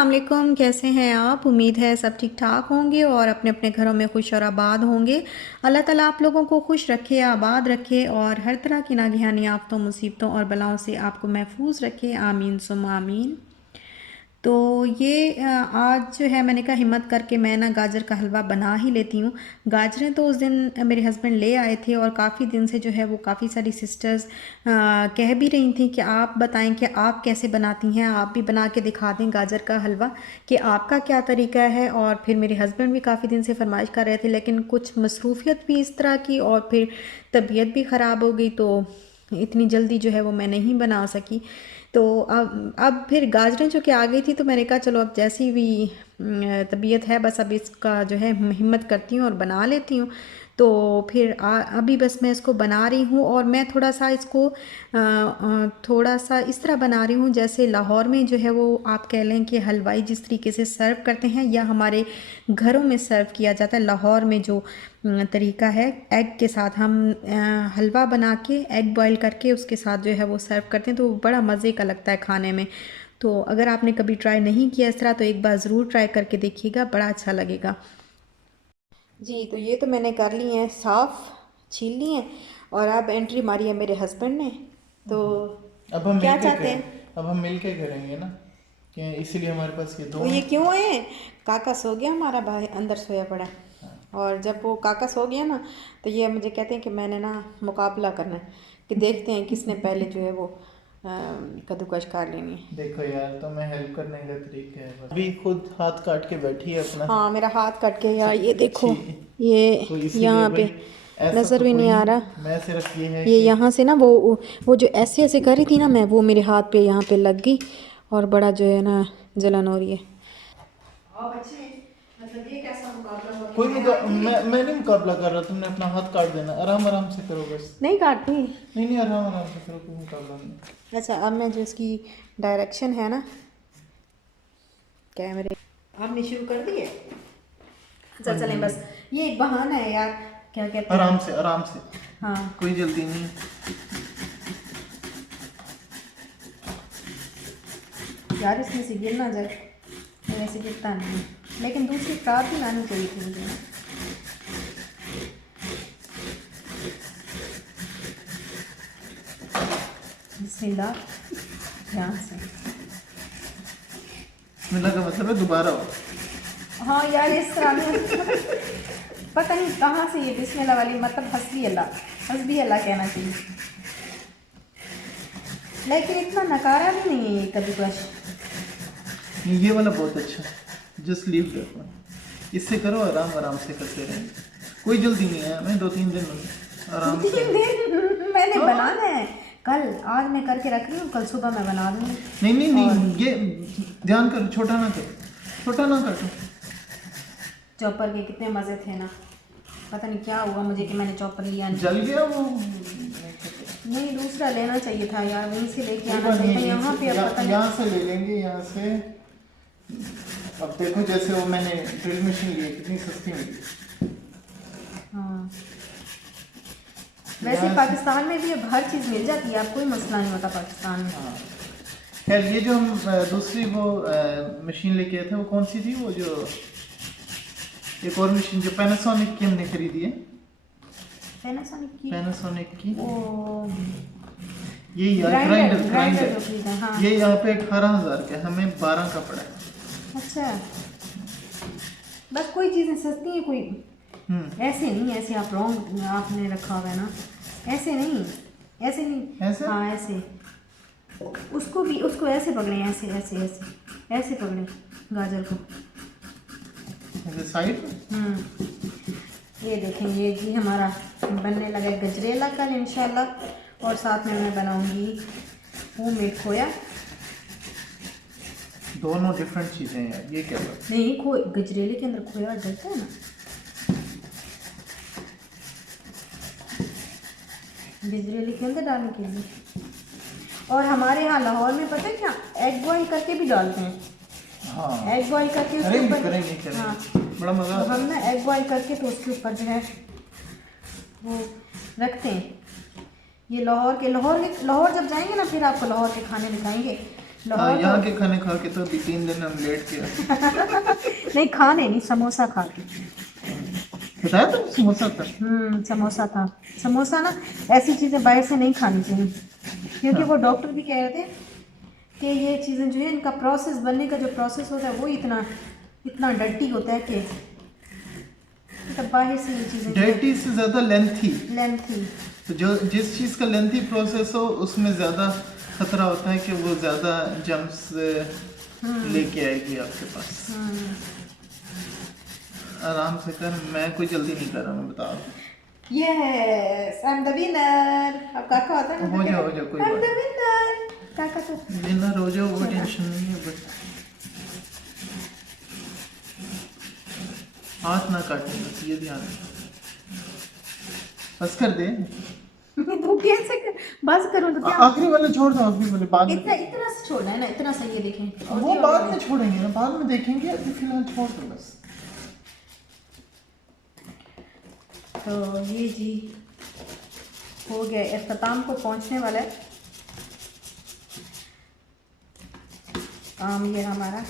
अस्सलाम वालेकुम। कैसे हैं आप? उम्मीद है सब ठीक ठाक होंगे और अपने अपने घरों में खुश और आबाद होंगे। अल्लाह ताला आप लोगों को खुश रखे, आबाद रखे और हर तरह की नागहानी आफतों, मुसीबतों और बलाओं से आपको महफूज रखे। आमीन सुम्मा आमीन। तो ये आज जो है मैंने कहा हिम्मत करके मैं ना गाजर का हलवा बना ही लेती हूँ। गाजरें तो उस दिन मेरे हस्बैंड ले आए थे और काफ़ी दिन से जो है वो काफ़ी सारी सिस्टर्स कह भी रही थी कि आप बताएं कि आप कैसे बनाती हैं, आप भी बना के दिखा दें गाजर का हलवा कि आपका क्या तरीका है। और फिर मेरे हस्बैंड भी काफ़ी दिन से फरमाइश कर रहे थे, लेकिन कुछ मसरूफियत भी इस तरह की और फिर तबीयत भी ख़राब हो गई, तो इतनी जल्दी जो है वो मैं नहीं बना सकी। तो अब फिर गाजरें जो कि आ गई थी, तो मैंने कहा चलो अब जैसी भी तबीयत है बस अब इसका जो है हिम्मत करती हूँ और बना लेती हूँ। तो फिर अभी बस मैं इसको बना रही हूँ और मैं थोड़ा सा इसको थोड़ा सा इस तरह बना रही हूँ जैसे लाहौर में जो है वो आप कह लें कि हलवाई जिस तरीके से सर्व करते हैं या हमारे घरों में सर्व किया जाता है। लाहौर में जो तरीका है, एग के साथ हम हलवा बना के एग बॉईल करके उसके साथ जो है वो सर्व करते हैं, तो बड़ा मज़े का लगता है खाने में। तो अगर आपने कभी ट्राई नहीं किया इस तरह तो एक बार ज़रूर ट्राई करके देखिएगा, बड़ा अच्छा लगेगा जी। तो ये तो मैंने कर ली हैं साफ़, छील ली हैं और अब एंट्री मारी है मेरे हस्बैंड ने। तो अब हम क्या मिलके चाहते करें, हैं? अब हम मिलके करेंगे ना, कि इसीलिए हमारे पास ये तो दो ये हैं। क्यों आए हैं? काका सो गया, हमारा भाई अंदर सोया पड़ा है। और जब वो काका सो गया ना तो ये मुझे कहते हैं कि मैंने ना मुकाबला करना है कि देखते हैं किसने पहले जो है वो कद्दूकश कर लेनी है। देखो यार, तो मैं हेल्प करने का तरीका है, बस अभी खुद हाथ काट के बैठी है अपना। हाँ मेरा हाथ कट के यार, ये देखो, छी, ये तो इसीलिए यहाँ भाई पे ऐसा नज़र तो भी कोई नहीं आ नहीं, रहा। मैं सिर्फ ये है ये कि यहाँ से ना वो जो ऐसे ऐसे कर रही थी ना मैं, वो मेरे हाथ पे यहाँ पे लग गई और बड़ा जो है ना जलन हो रही है। अब अच्छे मतलब ये कैसा मुकाबला हुआ कि कोई मैं हारती गई? मैं नहीं मुकाबला कर रहा, तुमने अपना हाथ काट देना, आराम आराम से करो बस। नहीं काटती। नहीं नहीं, आराम आराम से करो, कोई मुकाबला नहीं। अच्छा अब मैं जो इसकी डायरेक्शन है ना कैमरे, आपने शुरू कर दी है? अच्छा हाँ चलें, जी, बस ये एक बहाना है यार, क्या कहते हैं। आराम से आराम से, हाँ कोई जल्दी नहीं। यार इसमें से गिर ना जाए, तो ऐसे गिरता नहीं है। लेकिन दूसरी फ्राक भी लानी चाहिए थी मुझे ना। बिस्मिल्लाह, ध्यान से। बिस्मिल्लाह का मतलब है दोबारा हो। हाँ यार इस तरह में पता नहीं कहाँ से ये बिस्मिल्लाह वाली मतलब हस्बी अल्लाह कहना चाहिए, लेकिन इतना नकारा भी नहीं है ये कभी कुछ। ये वाला बहुत अच्छा है, जस्ट लीव दैट वन, इससे करो, आराम आराम से करते रहेंगे, कोई जल्दी नहीं है, मैं 2-3 दिन दो आराम से। तीन दिन मैंने हाँ बनाना है, कल आज मैं करके रख रही हूँ, कल सुबह मैं बना दूँगी। नहीं नहीं और नहीं, ये ध्यान करो, छोटा ना करो, छोटा ना काटो। चॉपर के कितने मज़े थे ना, पता नहीं क्या हुआ मुझे कि मैंने चॉपर लिया नहीं। जल गया वो, नहीं दूसरा लेना चाहिए था यार, वहीं से लेके कोई आना बात चाहिए नहीं, था यहाँ पे। अब पता नहीं यहाँ से ले लेंगे, यहाँ से। अब देखो जैसे वो मैंने ड्रिल मशीन ली है, कितनी सस्ती मिली। हाँ वैसे यहाँ से, पाकिस्तान में भी अब हर चीज़ मिल जाती है, अब कोई मसला नहीं होता पाकिस्तान में। हाँ खैर, ये जो हम दूसरी वो मशीन लेके आए थे, वो कौन सी थी, वो जो एक और मशीन जो पैनासोनिक की हमने खरीदी है, पैनासोनिक की, वो ये यार ग्राइंडर ग्राइंडर जो खरीदा। हाँ ये यहाँ पे 18,000 का है, हमें 12 का पड़ा है। अच्छा, बस कोई चीज़ें सस्ती हैं, कोई ऐसे नहीं, ऐसे आप रॉन्ग आपने रखा हुआ है ना, ऐसे नहीं, ऐसे नहीं। ऐसे हाँ ऐसे, उसको भी उसको ऐसे पकड़े, ऐसे ऐसे ऐसे ऐसे पकड़े गाजर को। साइड। ये देखें, ये जी हमारा बनने लगा है गजरेला कल इंशाल्लाह, और साथ में मैं बनाऊंगी होममेड खोया। दोनों डिफरेंट चीजें हैं यार, ये क्या बात। नहीं गजरेले के अंदर खोया डलता है ना, गजरेले के अंदर डालने के लिए। और हमारे यहाँ लाहौर में पता है क्या, एग बॉईल करके भी डालते हैं। हाँ एग बॉईल करके उसके करेंगे ऊपर, करेंगे करेंगे, हाँ बड़ा मजा तो आता हम है। ना एग बॉईल करके तो उसके ऊपर जो है वो रखते हैं। ये लाहौर जब जाएंगे ना फिर आपको लाहौर के खाने दिखाएंगे लाहौर यहाँ के खाने खा के तो अभी 3 दिन हम लेट गया। नहीं, खाने नहीं, समोसा खा के। बताया तो समोसा था। समोसा था। समोसा ना, ऐसी चीज़ें बाहर से नहीं खानी चाहिए, क्योंकि वो डॉक्टर भी कह रहे थे कि ये चीज़ें जो है, इनका प्रोसेस बनने का जो प्रोसेस होता है वो इतना इतना डर्टी होता है कि मतलब बाहर से ये चीज़ें डर्टी से ज़्यादा लेंथी। लेंथी। तो जो जिस चीज़ का लेंथी प्रोसेस हो उसमें ज़्यादा खतरा होता है कि वो ज़्यादा जम्स लेके आएगी आपके पास। आराम से कर, मैं कोई जल्दी नहीं कर रहा, मैं बता रहा हूँ। Yes, I am the winner. अब काका होता है ना, हो जाओ कोई आई एम बात द विनर। काका तो विनर हो जाओ, वो टेंशन नहीं है, बट हाथ ना काटे, बस ये ध्यान रखो। बस कर दे। तू कैसे बस करूं तो क्या? आखिरी वाला छोड़ दो, आखिरी वाले बाद में इतना इतना से छोड़ना है ना, इतना सा ये देखें। और वो ये बाद और में छोड़ेंगे ना, बाद में देखेंगे, अभी फिलहाल छोड़ दो बस। तो ये जी हो गया, इख्तिताम को पहुंचने वाला है काम ये हमारा।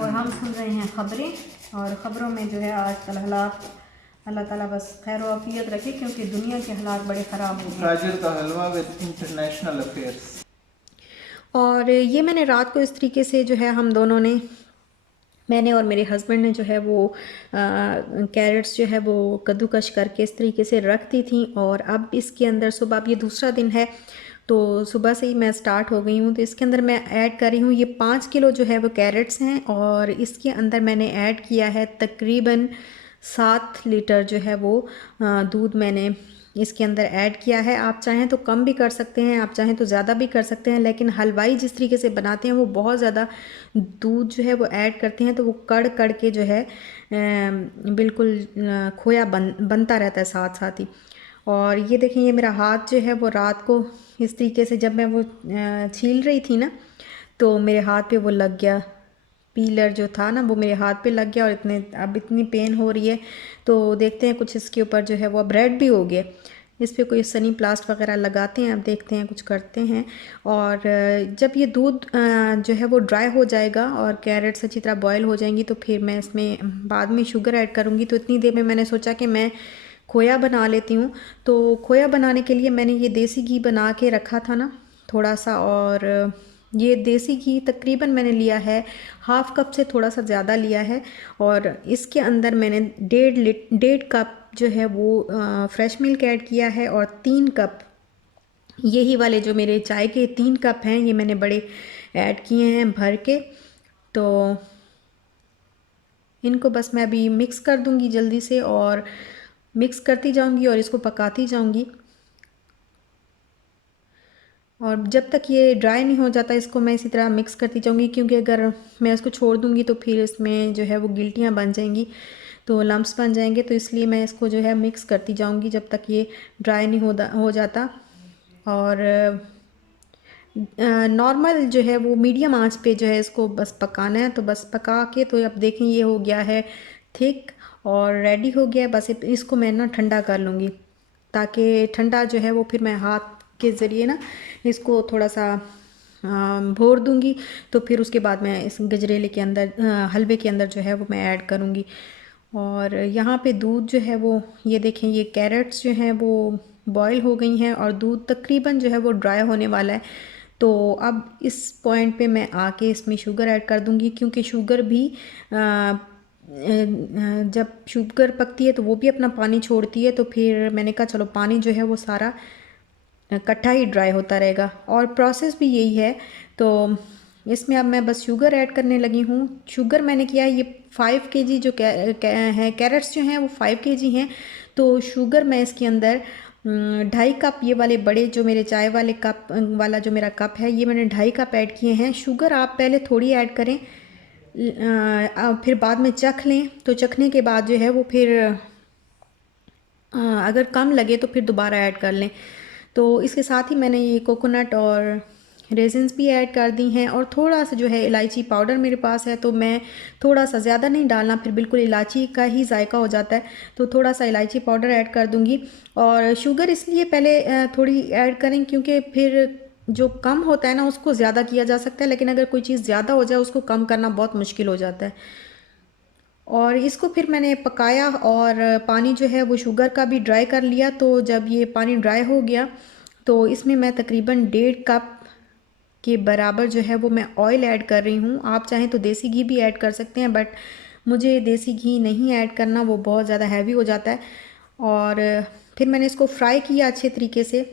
और हम सुन रहे हैं खबरें, और ख़बरों में जो है आजकल हालात, अल्लाह ताला बस खैर आफियत रखे, क्योंकि दुनिया के हालात बड़े ख़राब हो गए। गाजर का हलवा विद इंटरनेशनल अफेयर्स। और ये मैंने रात को इस तरीके से जो है, हम दोनों ने, मैंने और मेरे हस्बैंड ने जो है वो कैरेट्स जो है वो कद्दूकश करके इस तरीके से रख दी थी। और अब इसके अंदर सुबह, अब ये दूसरा दिन है तो सुबह से ही मैं स्टार्ट हो गई हूँ, तो इसके अंदर मैं ऐड कर रही हूँ, ये 5 किलो जो है वो कैरेट्स हैं, और इसके अंदर मैंने ऐड किया है तकरीबन 7 लीटर जो है वो दूध मैंने इसके अंदर ऐड किया है। आप चाहें तो कम भी कर सकते हैं, आप चाहें तो ज़्यादा भी कर सकते हैं, लेकिन हलवाई जिस तरीके से बनाते हैं वो बहुत ज़्यादा दूध जो है वो ऐड करते हैं, तो वो कड़ कड़ के जो है बिल्कुल खोया बनता रहता है साथ साथ ही। और ये देखें, ये मेरा हाथ जो है वो रात को इस तरीके से जब मैं वो छील रही थी ना, तो मेरे हाथ पे वो लग गया, पीलर जो था ना वो मेरे हाथ पे लग गया, और अब इतनी पेन हो रही है। तो देखते हैं कुछ इसके ऊपर जो है वो अब रेड भी हो गया, इस पर कोई सनी प्लास्ट वगैरह लगाते हैं, अब देखते हैं कुछ करते हैं। और जब ये दूध जो है वो ड्राई हो जाएगा और कैरेट्स अच्छी तरह बॉयल हो जाएंगी, तो फिर मैं इसमें बाद में शुगर ऐड करूँगी। तो इतनी देर में मैंने सोचा कि मैं खोया बना लेती हूँ। तो खोया बनाने के लिए मैंने ये देसी घी बना के रखा था ना थोड़ा सा, और ये देसी घी तकरीबन मैंने लिया है 1/2 कप से थोड़ा सा ज़्यादा लिया है। और इसके अंदर मैंने 1.5 कप जो है वो फ्रेश मिल्क ऐड किया है, और 3 कप यही वाले जो मेरे चाय के 3 कप हैं, ये मैंने बड़े ऐड किए हैं भर के। तो इनको बस मैं अभी मिक्स कर दूंगी जल्दी से, और मिक्स करती जाऊंगी और इसको पकाती जाऊंगी। और जब तक ये ड्राई नहीं हो जाता इसको मैं इसी तरह मिक्स करती जाऊंगी, क्योंकि अगर मैं इसको छोड़ दूंगी तो फिर इसमें जो है वो गिल्टियाँ बन जाएंगी, तो लम्प्स बन जाएंगे। तो इसलिए मैं इसको जो है मिक्स करती जाऊंगी जब तक ये ड्राई नहीं हो जाता। और नॉर्मल जो है वो मीडियम आंच पे जो है इसको बस पकाना है। तो बस पका के, तो अब देखें ये हो गया है थिक और रेडी हो गया है। बस इसको मैं ना ठंडा कर लूँगी, ताकि ठंडा जो है वो फिर मैं हाथ के ज़रिए ना इसको थोड़ा सा भोर दूँगी। तो फिर उसके बाद मैं इस गजरेले के अंदर, हलवे के अंदर जो है वो मैं ऐड करूँगी। और यहाँ पे दूध जो है वो, ये देखें, ये कैरेट्स जो हैं वो बॉईल हो गई हैं और दूध तकरीबन जो है वो ड्राई होने वाला है। तो अब इस पॉइंट पे मैं आके इसमें शुगर ऐड कर दूँगी, क्योंकि शुगर भी जब शुगर पकती है तो वो भी अपना पानी छोड़ती है। तो फिर मैंने कहा चलो पानी जो है वो सारा इकट्ठा ही ड्राई होता रहेगा, और प्रोसेस भी यही है। तो इसमें अब मैं बस शुगर ऐड करने लगी हूँ। शुगर मैंने किया है ये 5 kg जो है, कैरेट्स जो हैं वो 5 kg हैं। तो शुगर मैं इसके अंदर 2.5 कप, ये वाले बड़े जो मेरे चाय वाले कप वाला जो मेरा कप है, ये मैंने 2.5 कप ऐड किए हैं। शुगर आप पहले थोड़ी ऐड करें, फिर बाद में चख लें। तो चखने के बाद जो है वो फिर अगर कम लगे तो फिर दोबारा ऐड कर लें। तो इसके साथ ही मैंने ये कोकोनट और रेजिन्स भी ऐड कर दी हैं, और थोड़ा सा जो है इलायची पाउडर मेरे पास है, तो मैं थोड़ा सा, ज़्यादा नहीं डालना, फिर बिल्कुल इलायची का ही जायका हो जाता है। तो थोड़ा सा इलायची पाउडर ऐड कर दूंगी। और शुगर इसलिए पहले थोड़ी ऐड करें, क्योंकि फिर जो कम होता है ना उसको ज़्यादा किया जा सकता है, लेकिन अगर कोई चीज़ ज़्यादा हो जाए उसको कम करना बहुत मुश्किल हो जाता है। और इसको फिर मैंने पकाया और पानी जो है वो शुगर का भी ड्राई कर लिया। तो जब ये पानी ड्राई हो गया तो इसमें मैं तकरीबन 1.5 कप के बराबर जो है वो मैं ऑयल ऐड कर रही हूँ। आप चाहें तो देसी घी भी ऐड कर सकते हैं, बट मुझे देसी घी नहीं ऐड करना, वो बहुत ज़्यादा हैवी हो जाता है। और फिर मैंने इसको फ्राई किया, अच्छे तरीके से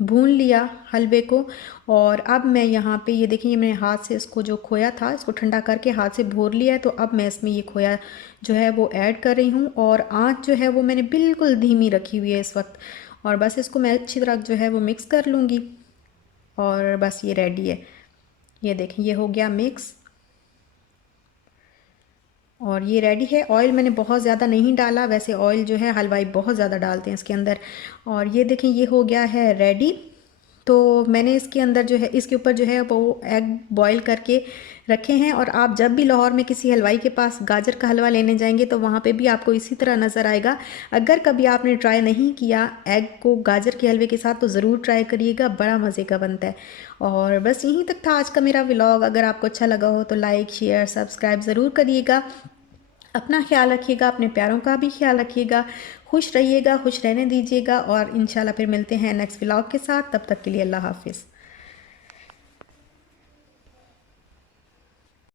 भून लिया हलवे को। और अब मैं यहाँ पे ये देखिए, मैंने हाथ से इसको जो खोया था इसको ठंडा करके हाथ से भून लिया है। तो अब मैं इसमें ये खोया जो है वो ऐड कर रही हूँ और आँच जो है वो मैंने बिल्कुल धीमी रखी हुई है इस वक्त। और बस इसको मैं अच्छी तरह जो है वो मिक्स कर लूँगी और बस ये रेडी है। ये देखें, ये हो गया मिक्स और ये रेडी है। ऑयल मैंने बहुत ज़्यादा नहीं डाला, वैसे ऑयल जो है हलवाई बहुत ज़्यादा डालते हैं इसके अंदर। और ये देखें, ये हो गया है रेडी। तो मैंने इसके अंदर जो है, इसके ऊपर जो है वो एग बॉईल करके रखे हैं। और आप जब भी लाहौर में किसी हलवाई के पास गाजर का हलवा लेने जाएंगे तो वहाँ पे भी आपको इसी तरह नज़र आएगा। अगर कभी आपने ट्राई नहीं किया एग को गाजर के हलवे के साथ तो ज़रूर ट्राई करिएगा, बड़ा मज़े का बनता है। और बस यहीं तक था आज का मेरा व्लॉग। अगर आपको अच्छा लगा हो तो लाइक शेयर सब्सक्राइब ज़रूर करिएगा। अपना ख्याल रखिएगा, अपने प्यारों का भी ख्याल रखिएगा, खुश रहिएगा, खुश रहने दीजिएगा। और इंशाल्लाह फिर मिलते हैं नेक्स्ट व्लॉग के साथ। तब तक के लिए अल्लाह हाफिज़।